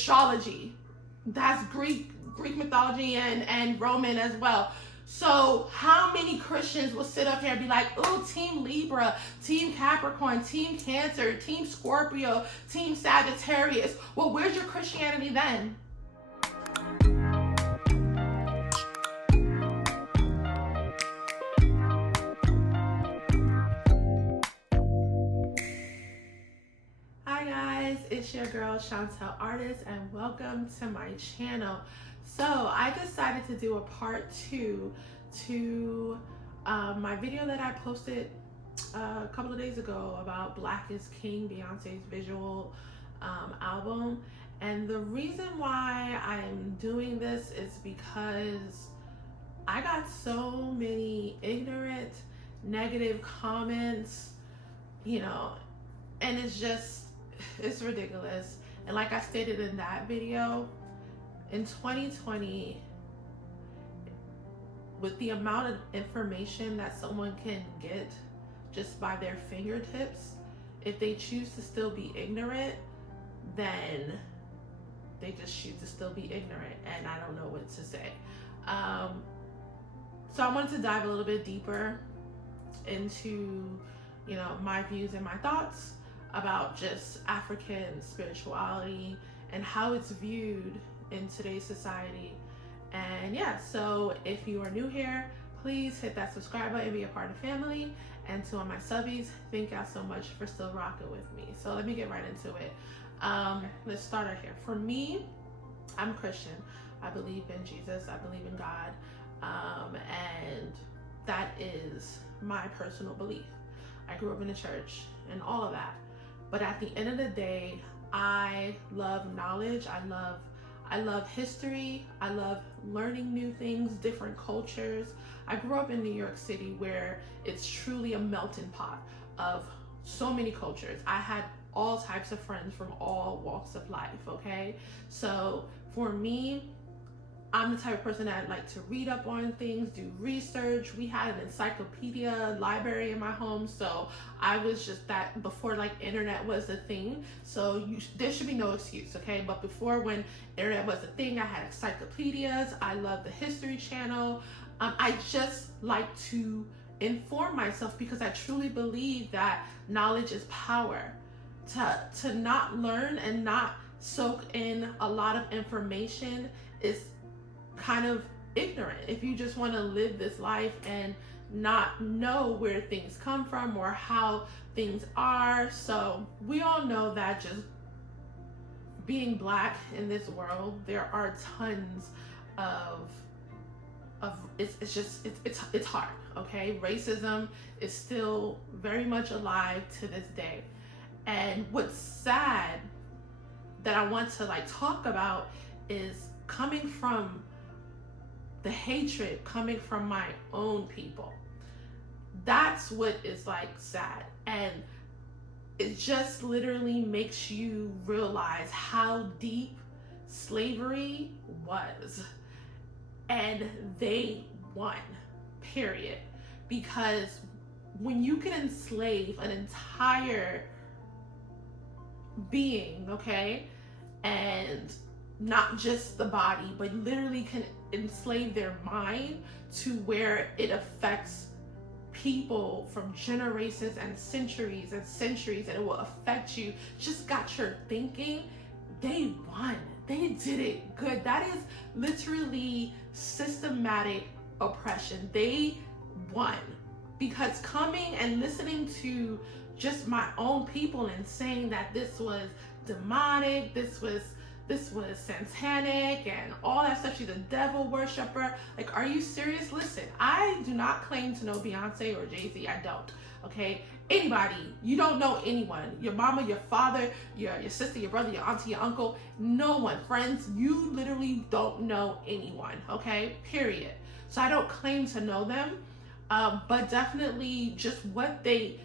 astrology. That's Greek mythology and Roman as well. So how many Christians will sit up here and be like, oh, Team Libra, Team Capricorn, Team Cancer, Team Scorpio, Team Sagittarius? Well, where's your Christianity then? Hi guys, it's your girl Chantel Artist and welcome to my channel. So I decided to do a part 2 to my video that I posted a couple of days ago about Black is King, Beyonce's visual album. And the reason why I'm doing this is because I got so many ignorant, negative comments, and it's ridiculous. And like I stated in that video, in 2020, with the amount of information that someone can get just by their fingertips, if they choose to still be ignorant, then they just choose to still be ignorant, and I don't know what to say. So I wanted to dive a little bit deeper into, my views and my thoughts about just African spirituality and how it's viewed in today's society. And yeah, so if you are new here, please hit that subscribe button and be a part of the family. And to all my subbies, thank y'all so much for still rocking with me. So let me get right into it. Let's start out here. For me, I'm Christian. I believe in Jesus. I believe in God. And that is my personal belief. I grew up in the church and all of that. But at the end of the day, I love knowledge. I love history. I love learning new things, different cultures. I grew up in New York City where it's truly a melting pot of so many cultures. I had all types of friends from all walks of life, okay? So for me, I'm the type of person that like to read up on things, do research. We had an encyclopedia library in my home, so I was just that before like internet was a thing. So there should be no excuse, okay? But before, when internet was a thing, I had encyclopedias. I love the History Channel. I just like to inform myself because I truly believe that knowledge is power. To not learn and not soak in a lot of information is kind of ignorant. If you just want to live this life and not know where things come from or how things are. So we all know that just being Black in this world, there are tons of it's hard, okay? Racism is still very much alive to this day. And what's sad that I want to talk about is coming from the hatred coming from my own people. That's what is sad. And it just literally makes you realize how deep slavery was. And they won, period. Because when you can enslave an entire being, okay, and not just the body, but literally can enslave their mind to where it affects people from generations and centuries, and it will affect you, just got your thinking, they won. They did it good. That is literally systematic oppression. They won. Because coming and listening to just my own people and saying that this was demonic, this was satanic and all that stuff, she's a devil worshiper. Are you serious? Listen, I do not claim to know Beyonce or Jay-Z. I don't, okay? Anybody, you don't know anyone. Your mama, your father, your sister, your brother, your auntie, your uncle, no one. Friends, you literally don't know anyone, okay? Period. So I don't claim to know them, but definitely just what they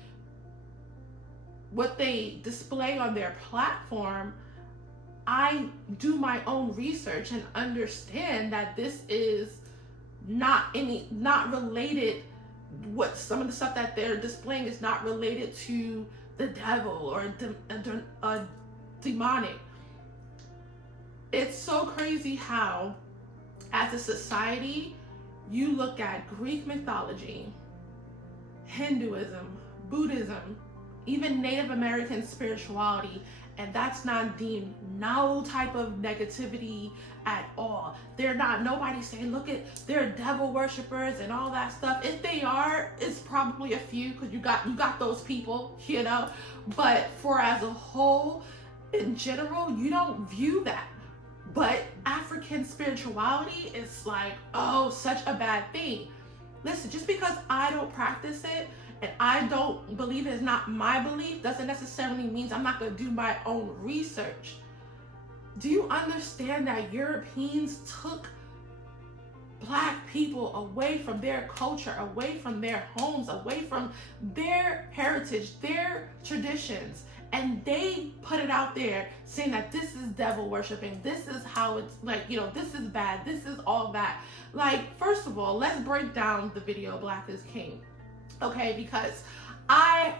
display on their platform, I do my own research and understand that this is not related. What some of the stuff that they're displaying is not related to the devil or demonic. it's so crazy how, as a society, you look at Greek mythology, Hinduism, Buddhism, even Native American spirituality, and that's not deemed no type of negativity at all. They're not, nobody's saying, look at, they're devil worshippers and all that stuff. If they are, it's probably a few, because you got those people, you know. But for as a whole, in general, you don't view that. But African spirituality is like, oh, such a bad thing. Listen, just because I don't practice it and I don't believe it is not my belief doesn't necessarily mean I'm not going to do my own research. Do you understand that Europeans took Black people away from their culture, away from their homes, away from their heritage, their traditions, and they put it out there saying that this is devil worshiping, this is how it's like, you know, this is bad, this is all that. Like, first of all, let's break down the video Black is King, okay? Because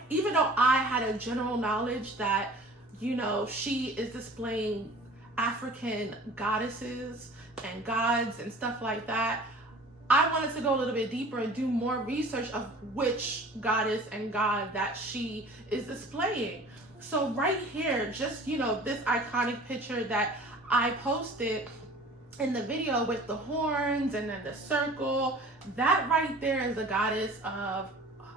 even though I had a general knowledge that, you know, she is displaying African goddesses and gods and stuff like that, I wanted to go a little bit deeper and do more research of which goddess and god that she is displaying. So right here, just, you know, this iconic picture that I posted in the video with the horns and then the circle, that right there is the goddess of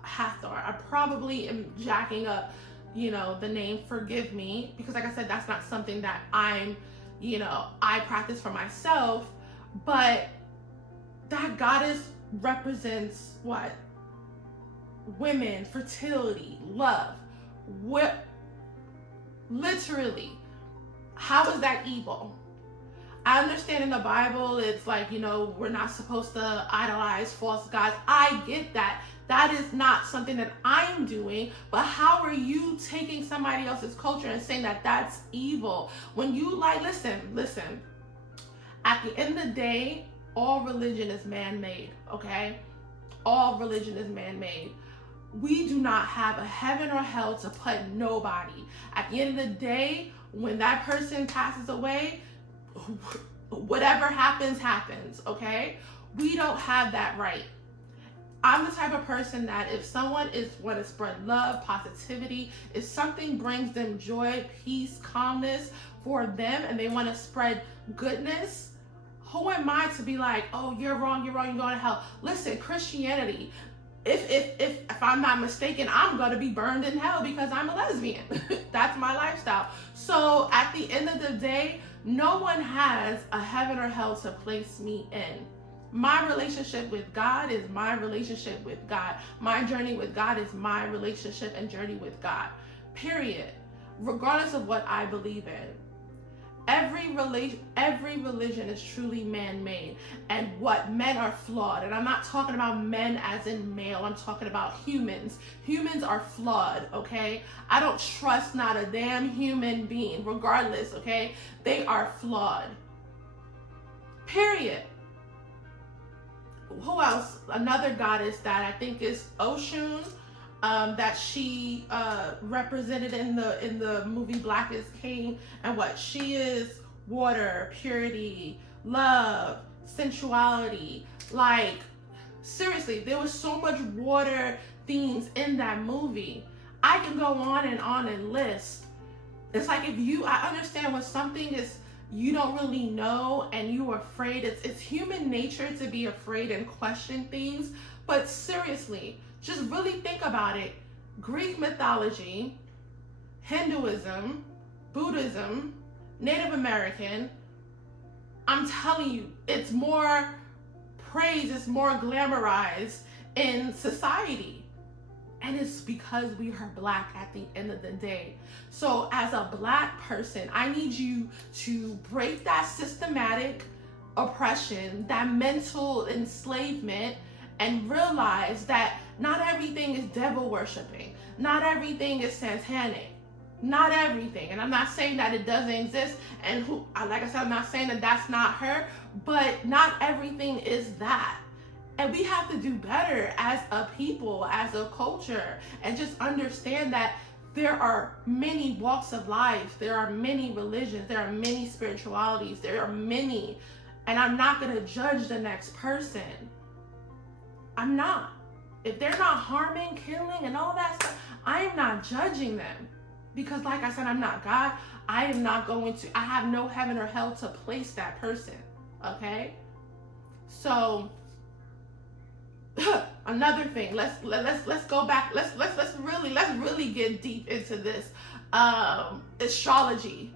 Hathor. I probably am jacking up, you know, the name, forgive me, because like I said, that's not something that I'm, you know, I practice for myself, but that goddess represents what? Women, fertility, love. What? Literally, how is that evil? I understand in the Bible, it's like, you know, we're not supposed to idolize false gods. I get that. That is not something that I'm doing, but how are you taking somebody else's culture and saying that that's evil? When you like, listen, at the end of the day, all religion is man-made, okay? All religion is man-made. We do not have a heaven or hell to put nobody. At the end of the day, when that person passes away, whatever happens, happens, okay? We don't have that right. I'm the type of person that if someone want to spread love, positivity, if something brings them joy, peace, calmness for them, and they want to spread goodness, who am I to be like, oh, you're wrong, you're going to hell? Listen, Christianity, if I'm not mistaken, I'm going to be burned in hell because I'm a lesbian. That's my lifestyle. So at the end of the day, no one has a heaven or hell to place me in. My relationship with God is my relationship with God. My journey with God is my relationship and journey with God. Period. Regardless of what I believe in. Every religion is truly man-made, and what men are flawed. And I'm not talking about men as in male, I'm talking about humans. Humans are flawed, okay? I don't trust not a damn human being, regardless, okay? They are flawed. Period. Who else? Another goddess that I think is Oshun, that she represented in the movie Black is King, and what she is: water, purity, love, sensuality. Like, seriously, there was so much water themes in that movie. I can go on and list. It's like, I understand when something is you don't really know and you're afraid. It's human nature to be afraid and question things, but seriously, just really think about it. Greek mythology, Hinduism, Buddhism, Native American, I'm telling you, it's more praised, it's more glamorized in society. And it's because we are Black at the end of the day. So as a Black person, I need you to break that systematic oppression, that mental enslavement, and realize that not everything is devil worshiping. Not everything is satanic. Not everything. And I'm not saying that it doesn't exist. And like I said, I'm not saying that that's not her, but not everything is that. And we have to do better as a people, as a culture, and just understand that there are many walks of life. There are many religions. There are many spiritualities. There are many. And I'm not going to judge the next person. I'm not. If they're not harming, killing, and all that stuff, I am not judging them. Because like I said, I'm not God. I am not going to, I have no heaven or hell to place that person. Okay? So, another thing, let's go back. Let's really get deep into this. Astrology.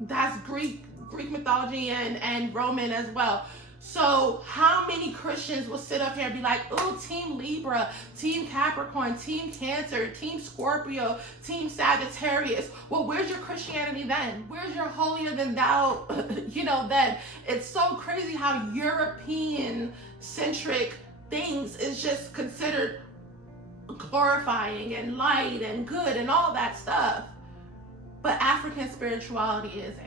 That's Greek mythology and Roman as well. So how many Christians will sit up here and be like, oh, Team Libra, Team Capricorn, Team Cancer, Team Scorpio, Team Sagittarius? Well, where's your Christianity then? Where's your holier than thou, then? It's so crazy how European-centric things is just considered glorifying and light and good and all that stuff. But African spirituality isn't.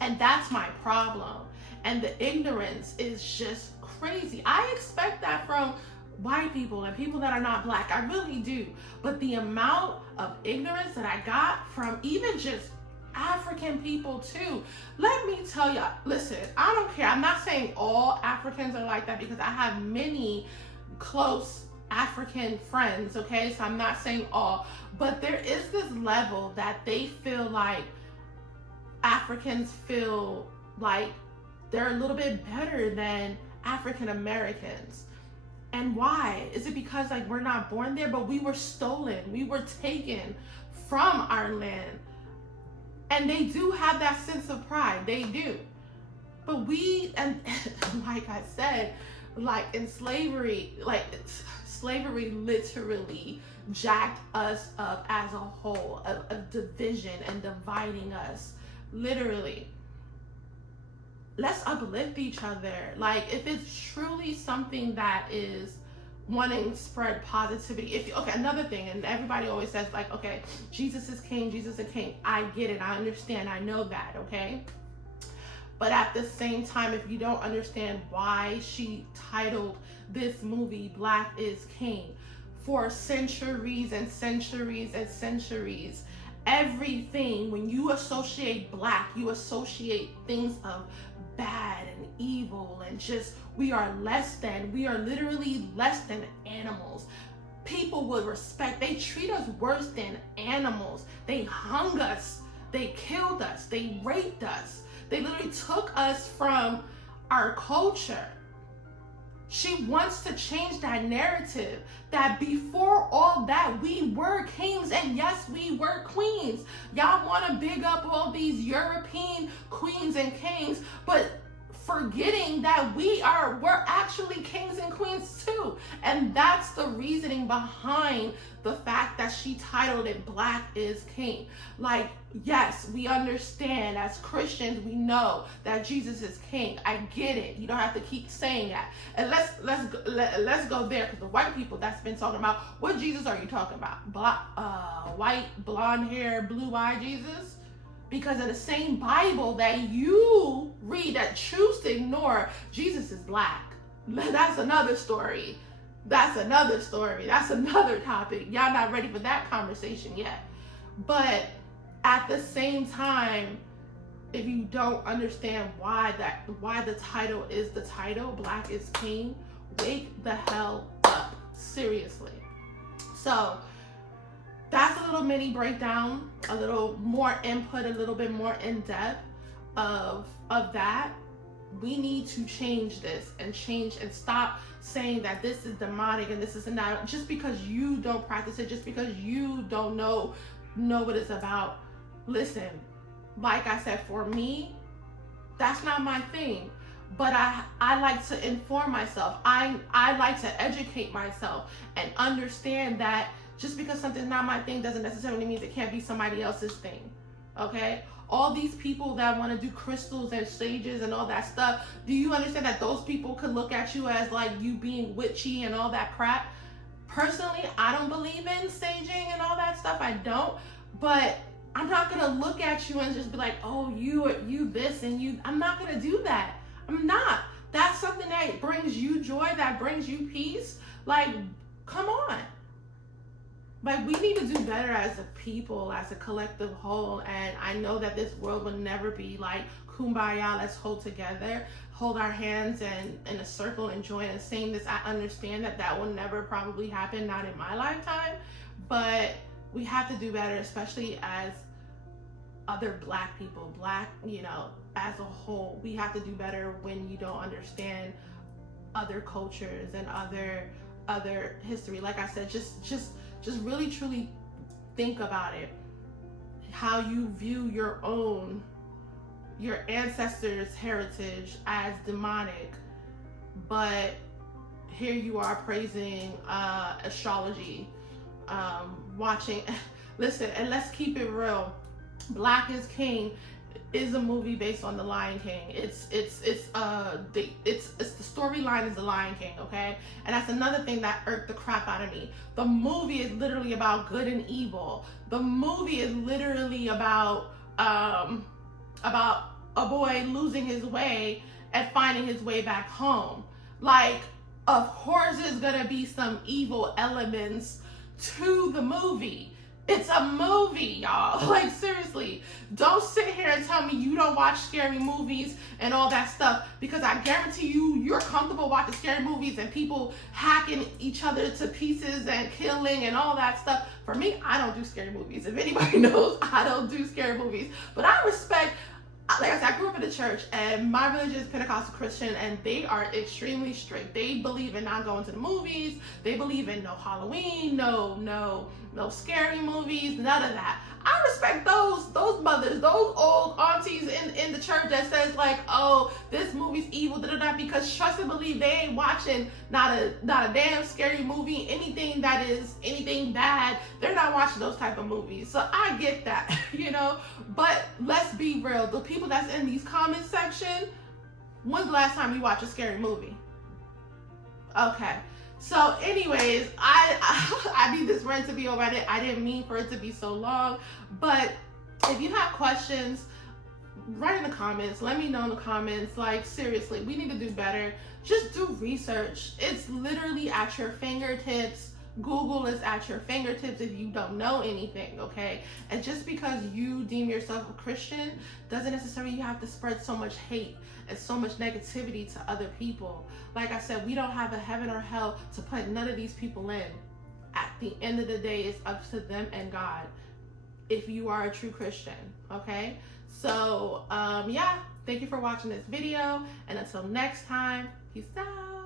And that's my problem. And the ignorance is just crazy. I expect that from white people and people that are not black. I really do. But the amount of ignorance that I got from even just African people too. Let me tell you, listen, I don't care. I'm not saying all Africans are like that because I have many close African friends, okay? So I'm not saying all. But there is this level that they feel like Africans feel like they're a little bit better than African Americans. And why? Is it because like we're not born there, but we were stolen, we were taken from our land? And they do have that sense of pride, they do. But we, and like I said, like in slavery, slavery literally jacked us up as a whole, a division and dividing us, literally. Let's uplift each other. Like, if it's truly something that is wanting to spread positivity. Okay, another thing, and everybody always says, like, okay, Jesus is king, Jesus is king. I get it, I understand, I know that, okay? But at the same time, if you don't understand why she titled this movie Black is King, for centuries and centuries and centuries, everything, when you associate black, you associate things of bad and evil and just, we are literally less than animals. People would respect, they treat us worse than animals. They hung us, they killed us, they raped us. They literally took us from our culture. She wants to change that narrative that before all that, we were kings and yes, we were queens. Y'all want to big up all these European queens and kings, but forgetting that we're actually kings and queens too. And that's the reasoning behind the fact that she titled it Black is King. Like, yes, we understand as Christians, we know that Jesus is king. I get it. You don't have to keep saying that. And let's go there, because the white people that's been talking about, what Jesus are you talking about? White, blonde hair, blue eye Jesus? Because in the same Bible that you read that choose to ignore, Jesus is black. That's another story. That's another story. That's another topic. Y'all not ready for that conversation yet. But at the same time, if you don't understand why the title is the title, Black is King, wake the hell up. Seriously. So that's a little mini breakdown, a little more input, a little bit more in depth of that. We need to change this and stop saying that this is demonic and this is not, just because you don't practice it, just because you don't know what it's about. Listen, like I said, for me, that's not my thing. But I like to inform myself. I like to educate myself and understand that just because something's not my thing doesn't necessarily mean it can't be somebody else's thing, okay? All these people that want to do crystals and sages and all that stuff, do you understand that those people could look at you as like you being witchy and all that crap? Personally, I don't believe in saging and all that stuff. I don't. But I'm not going to look at you and just be like, oh, you this and you. I'm not going to do that. I'm not. That's something that brings you joy, that brings you peace. Like, come on. Like, we need to do better as a people, as a collective whole. And I know that this world will never be like kumbaya, let's hold together, hold our hands and in a circle and join and sing this. I understand that that will never probably happen, not in my lifetime, but we have to do better, especially as other Black people, Black, you know, as a whole. We have to do better when you don't understand other cultures and other history. Like I said, just really truly think about it, how you view your ancestors' heritage as demonic, but here you are praising astrology, watching. Listen, and let's keep it real. Black is King is a movie based on The Lion King. It's the storyline is The Lion King, okay? And that's another thing that irked the crap out of me. The movie is literally about good and evil. The movie is literally about a boy losing his way and finding his way back home. Like, of course there's gonna be some evil elements to the movie. It's a movie, y'all. Like, seriously, don't sit here and tell me you don't watch scary movies and all that stuff, because I guarantee you're comfortable watching scary movies and people hacking each other to pieces and killing and all that stuff. For me, I don't do scary movies. If anybody knows, I don't do scary movies. But I respect, like I said, I grew up in the church, and my religion is Pentecostal Christian, and they are extremely strict. They believe in not going to the movies. They believe in no Halloween, no scary movies, none of that. I respect those mothers, those old aunties in the church that says like, oh, this movie's evil, because trust and believe they ain't watching not a damn scary movie, anything bad. They're not watching those type of movies. So I get that, you know. But let's be real. The people that's in these comment section, when's the last time you watched a scary movie? Okay. So anyways, I need this rant to be over. I didn't mean for it to be so long, but if you have questions, write in the comments. Let me know in the comments. Like, seriously, we need to do better. Just do research. It's literally at your fingertips. Google is at your fingertips if you don't know anything, okay? And just because you deem yourself a Christian doesn't necessarily you have to spread so much hate and so much negativity to other people. Like I said, we don't have a heaven or hell to put none of these people in. At the end of the day, it's up to them and God if you are a true Christian, okay? So, yeah, thank you for watching this video, and until next time, peace out.